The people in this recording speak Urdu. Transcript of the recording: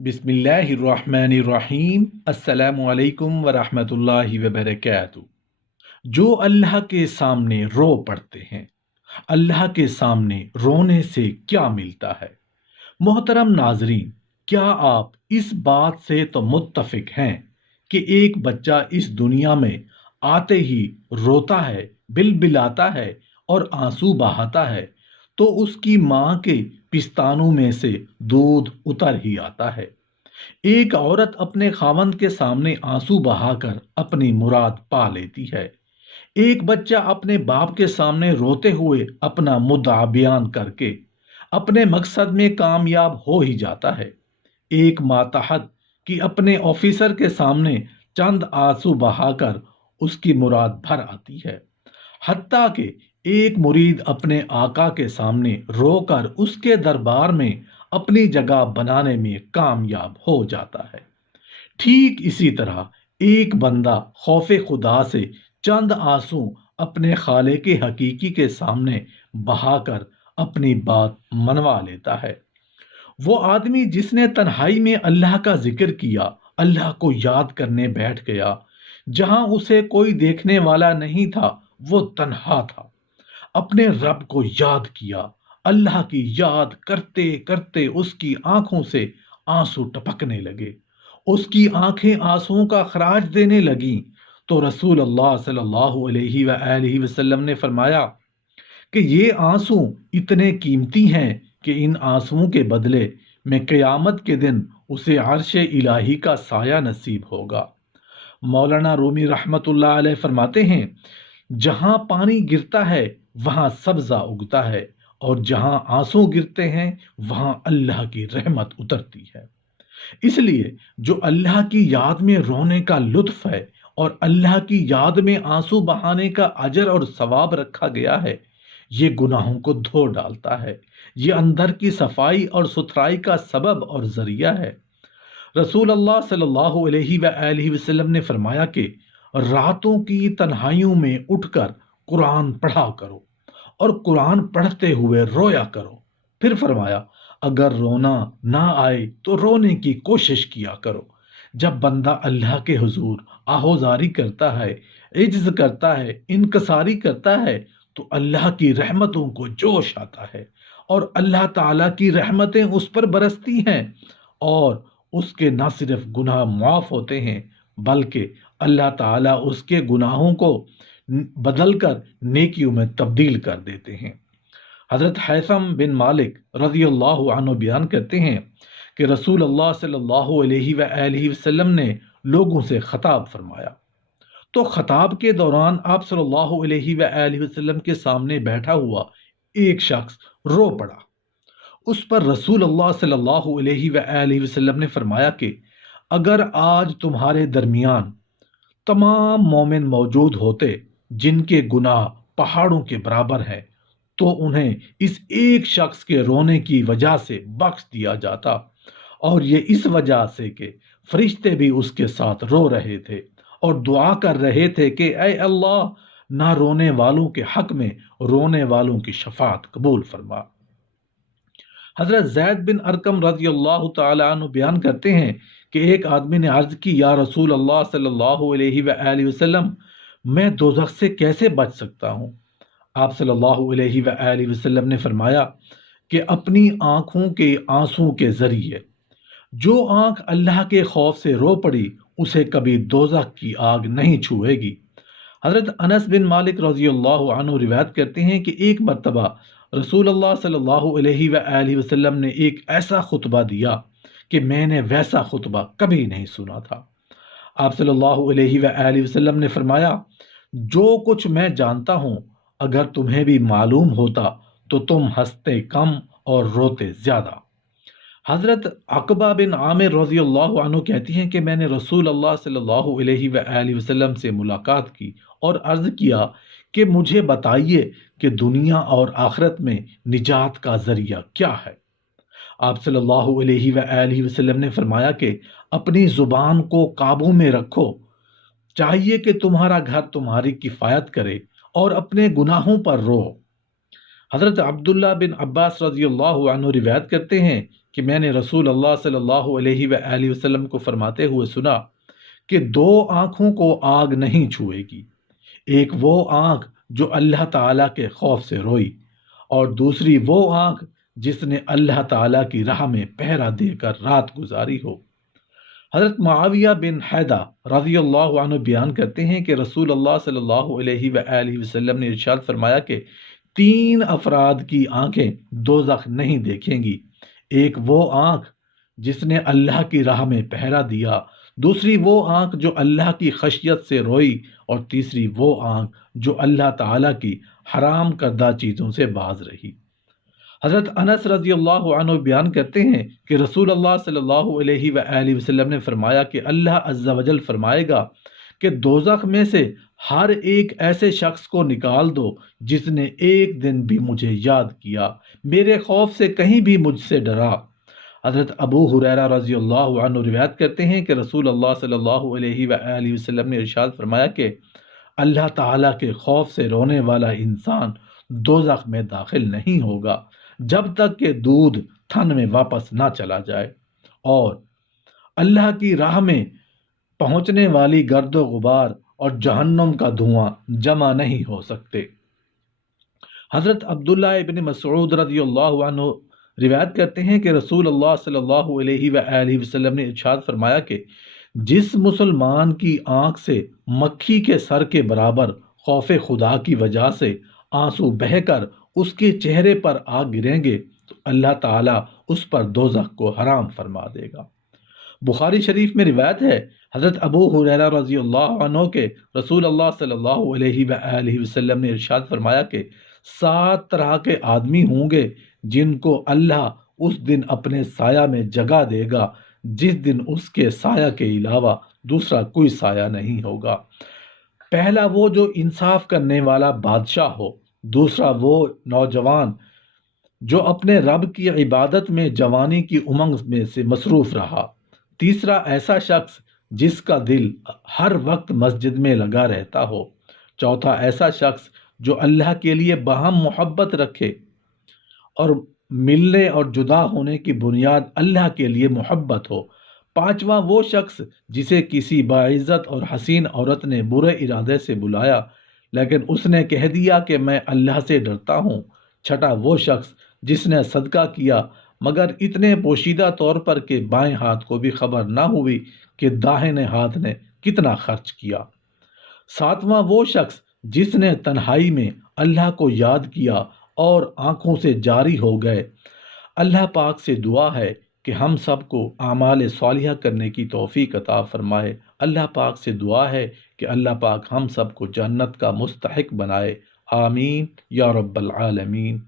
بسم اللہ الرحمن الرحیم۔ السلام علیکم ورحمۃ اللہ وبرکاتہ۔ جو اللہ کے سامنے رو پڑتے ہیں، اللہ کے سامنے رونے سے کیا ملتا ہے؟ محترم ناظرین، کیا آپ اس بات سے تو متفق ہیں کہ ایک بچہ اس دنیا میں آتے ہی روتا ہے، بلبلاتا ہے اور آنسو بہاتا ہے تو اس کی ماں کے پستانوں میں سے دودھ اتر ہی آتا ہے۔ ایک عورت اپنے خاوند کے سامنے آنسو بہا کر اپنی مراد پا لیتی ہے۔ ایک بچہ اپنے باپ کے سامنے روتے ہوئے اپنا مدعا بیان کر کے اپنے مقصد میں کامیاب ہو ہی جاتا ہے۔ ایک ماتحت کی اپنے آفیسر کے سامنے چند آنسو بہا کر اس کی مراد بھر آتی ہے۔ حتیٰ کہ ایک مرید اپنے آقا کے سامنے رو کر اس کے دربار میں اپنی جگہ بنانے میں کامیاب ہو جاتا ہے۔ ٹھیک اسی طرح ایک بندہ خوف خدا سے چند آنسو اپنے خالق حقیقی کے سامنے بہا کر اپنی بات منوا لیتا ہے۔ وہ آدمی جس نے تنہائی میں اللہ کا ذکر کیا، اللہ کو یاد کرنے بیٹھ گیا، جہاں اسے کوئی دیکھنے والا نہیں تھا، وہ تنہا تھا، اپنے رب کو یاد کیا، اللہ کی یاد کرتے کرتے اس کی آنکھوں سے آنسو ٹپکنے لگے، اس کی آنکھیں آنسوؤں کا خراج دینے لگیں، تو رسول اللہ صلی اللہ علیہ وآلہ وسلم نے فرمایا کہ یہ آنسو اتنے قیمتی ہیں کہ ان آنسوؤں کے بدلے میں قیامت کے دن اسے عرش الہی کا سایہ نصیب ہوگا۔ مولانا رومی رحمت اللہ علیہ فرماتے ہیں، جہاں پانی گرتا ہے وہاں سبزہ اگتا ہے، اور جہاں آنسو گرتے ہیں وہاں اللہ کی رحمت اترتی ہے۔ اس لیے جو اللہ کی یاد میں رونے کا لطف ہے اور اللہ کی یاد میں آنسو بہانے کا اجر اور ثواب رکھا گیا ہے، یہ گناہوں کو دھو ڈالتا ہے، یہ اندر کی صفائی اور ستھرائی کا سبب اور ذریعہ ہے۔ رسول اللہ صلی اللہ علیہ وآلہ وسلم نے فرمایا کہ راتوں کی تنہائیوں میں اٹھ کر قرآن پڑھا کرو اور قرآن پڑھتے ہوئے رویا کرو۔ پھر فرمایا، اگر رونا نہ آئے تو رونے کی کوشش کیا کرو۔ جب بندہ اللہ کے حضور آہوزاری کرتا ہے، عجز کرتا ہے، انکساری کرتا ہے تو اللہ کی رحمتوں کو جوش آتا ہے، اور اللہ تعالیٰ کی رحمتیں اس پر برستی ہیں، اور اس کے نہ صرف گناہ معاف ہوتے ہیں بلکہ اللہ تعالیٰ اس کے گناہوں کو بدل کر نیکیوں میں تبدیل کر دیتے ہیں۔ حضرت حیثم بن مالک رضی اللہ عنہ بیان کرتے ہیں کہ رسول اللہ صلی اللہ علیہ وآلہ وسلم نے لوگوں سے خطاب فرمایا، تو خطاب کے دوران آپ صلی اللہ علیہ وآلہ وسلم کے سامنے بیٹھا ہوا ایک شخص رو پڑا۔ اس پر رسول اللہ صلی اللہ علیہ وآلہ وسلم نے فرمایا کہ اگر آج تمہارے درمیان تمام مومن موجود ہوتے جن کے گناہ پہاڑوں کے برابر ہیں تو انہیں اس ایک شخص کے رونے کی وجہ سے بخش دیا جاتا، اور یہ اس وجہ سے کہ فرشتے بھی اس کے ساتھ رو رہے تھے اور دعا کر رہے تھے کہ اے اللہ، نہ رونے والوں کے حق میں رونے والوں کی شفاعت قبول فرما۔ حضرت زید بن ارقم رضی اللہ تعالی عنہ بیان کرتے ہیں کہ ایک آدمی نے عرض کی، یا رسول اللہ صلی اللہ علیہ وآلہ وسلم، میں دوزخ سے کیسے بچ سکتا ہوں؟ آپ صلی اللہ علیہ وآلہ وسلم نے فرمایا کہ اپنی آنکھوں کے آنسوں کے ذریعے جو آنکھ اللہ کے خوف سے رو پڑی اسے کبھی دوزخ کی آگ نہیں چھوئے گی۔ حضرت انس بن مالک رضی اللہ عنہ روایت کرتے ہیں کہ ایک مرتبہ رسول اللہ صلی اللہ علیہ وآلہ وسلم نے ایک ایسا خطبہ دیا کہ میں نے ویسا خطبہ کبھی نہیں سنا تھا۔ آپ صلی اللہ علیہ وآلہ وسلم نے فرمایا، جو کچھ میں جانتا ہوں اگر تمہیں بھی معلوم ہوتا تو تم ہنستے کم اور روتے زیادہ۔ حضرت عقبہ بن عامر رضی اللہ عنہ کہتی ہیں کہ میں نے رسول اللہ صلی اللہ علیہ وآلہ وسلم سے ملاقات کی اور عرض کیا کہ مجھے بتائیے کہ دنیا اور آخرت میں نجات کا ذریعہ کیا ہے؟ آپ صلی اللہ علیہ وآلہ وسلم نے فرمایا کہ اپنی زبان کو قابو میں رکھو، چاہیے کہ تمہارا گھر تمہاری کفایت کرے، اور اپنے گناہوں پر رو۔ حضرت عبداللہ بن عباس رضی اللہ عنہ روایت کرتے ہیں کہ میں نے رسول اللہ صلی اللہ علیہ وآلہ وسلم کو فرماتے ہوئے سنا کہ دو آنکھوں کو آگ نہیں چھوئے گی، ایک وہ آنکھ جو اللہ تعالیٰ کے خوف سے روئی، اور دوسری وہ آنکھ جس نے اللہ تعالیٰ کی راہ میں پہرا دے کر رات گزاری ہو۔ حضرت معاویہ بن حیدہ رضی اللہ عنہ بیان کرتے ہیں کہ رسول اللہ صلی اللہ علیہ وآلہ وسلم نے ارشاد فرمایا کہ تین افراد کی آنکھیں دوزخ نہیں دیکھیں گی، ایک وہ آنکھ جس نے اللہ کی راہ میں پہرا دیا، دوسری وہ آنکھ جو اللہ کی خشیت سے روئی، اور تیسری وہ آنکھ جو اللہ تعالیٰ کی حرام کردہ چیزوں سے باز رہی۔ حضرت انس رضی اللہ عنہ بیان کرتے ہیں کہ رسول اللہ صلی اللہ علیہ وآلہ وسلم نے فرمایا کہ اللہ عز و جل فرمائے گا کہ دوزخ میں سے ہر ایک ایسے شخص کو نکال دو جس نے ایک دن بھی مجھے یاد کیا، میرے خوف سے کہیں بھی مجھ سے ڈرا۔ حضرت ابو ہریرہ رضی اللہ عنہ روایت کرتے ہیں کہ رسول اللہ صلی اللہ علیہ وآلہ وسلم نے ارشاد فرمایا کہ اللہ تعالیٰ کے خوف سے رونے والا انسان دوزخ میں داخل نہیں ہوگا جب تک کہ دودھ تھن میں واپس نہ چلا جائے، اور اللہ کی راہ میں پہنچنے والی گرد و غبار اور جہنم کا دھواں جمع نہیں ہو سکتے۔ حضرت عبداللہ ابن مسعود رضی اللہ عنہ روایت کرتے ہیں کہ رسول اللہ صلی اللہ علیہ وآلہ وسلم نے ارشاد فرمایا کہ جس مسلمان کی آنکھ سے مکھی کے سر کے برابر خوف خدا کی وجہ سے آنسو بہہ کر اس کے چہرے پر آ گریں گے تو اللہ تعالیٰ اس پر دوزخ کو حرام فرما دے گا۔ بخاری شریف میں روایت ہے، حضرت ابو ہریرہ رضی اللہ عنہ کے رسول اللہ صلی اللہ علیہ وآلہ وسلم نے ارشاد فرمایا کہ 7 طرح کے آدمی ہوں گے جن کو اللہ اس دن اپنے سایہ میں جگہ دے گا جس دن اس کے سایہ کے علاوہ دوسرا کوئی سایہ نہیں ہوگا۔ پہلا وہ جو انصاف کرنے والا بادشاہ ہو، دوسرا وہ نوجوان جو اپنے رب کی عبادت میں جوانی کی امنگ میں سے مصروف رہا، تیسرا ایسا شخص جس کا دل ہر وقت مسجد میں لگا رہتا ہو، چوتھا ایسا شخص جو اللہ کے لیے باہم محبت رکھے اور ملنے اور جدا ہونے کی بنیاد اللہ کے لیے محبت ہو، پانچواں وہ شخص جسے کسی باعزت اور حسین عورت نے برے ارادے سے بلایا لیکن اس نے کہہ دیا کہ میں اللہ سے ڈرتا ہوں، چھٹا وہ شخص جس نے صدقہ کیا مگر اتنے پوشیدہ طور پر کہ بائیں ہاتھ کو بھی خبر نہ ہوئی کہ داہنے ہاتھ نے کتنا خرچ کیا، ساتواں وہ شخص جس نے تنہائی میں اللہ کو یاد کیا اور آنکھوں سے جاری ہو گئے۔ اللہ پاک سے دعا ہے کہ ہم سب کو اعمال صالحہ کرنے کی توفیق عطا فرمائے۔ اللہ پاک سے دعا ہے کہ اللہ پاک ہم سب کو جنت کا مستحق بنائے، آمین یا رب العالمین۔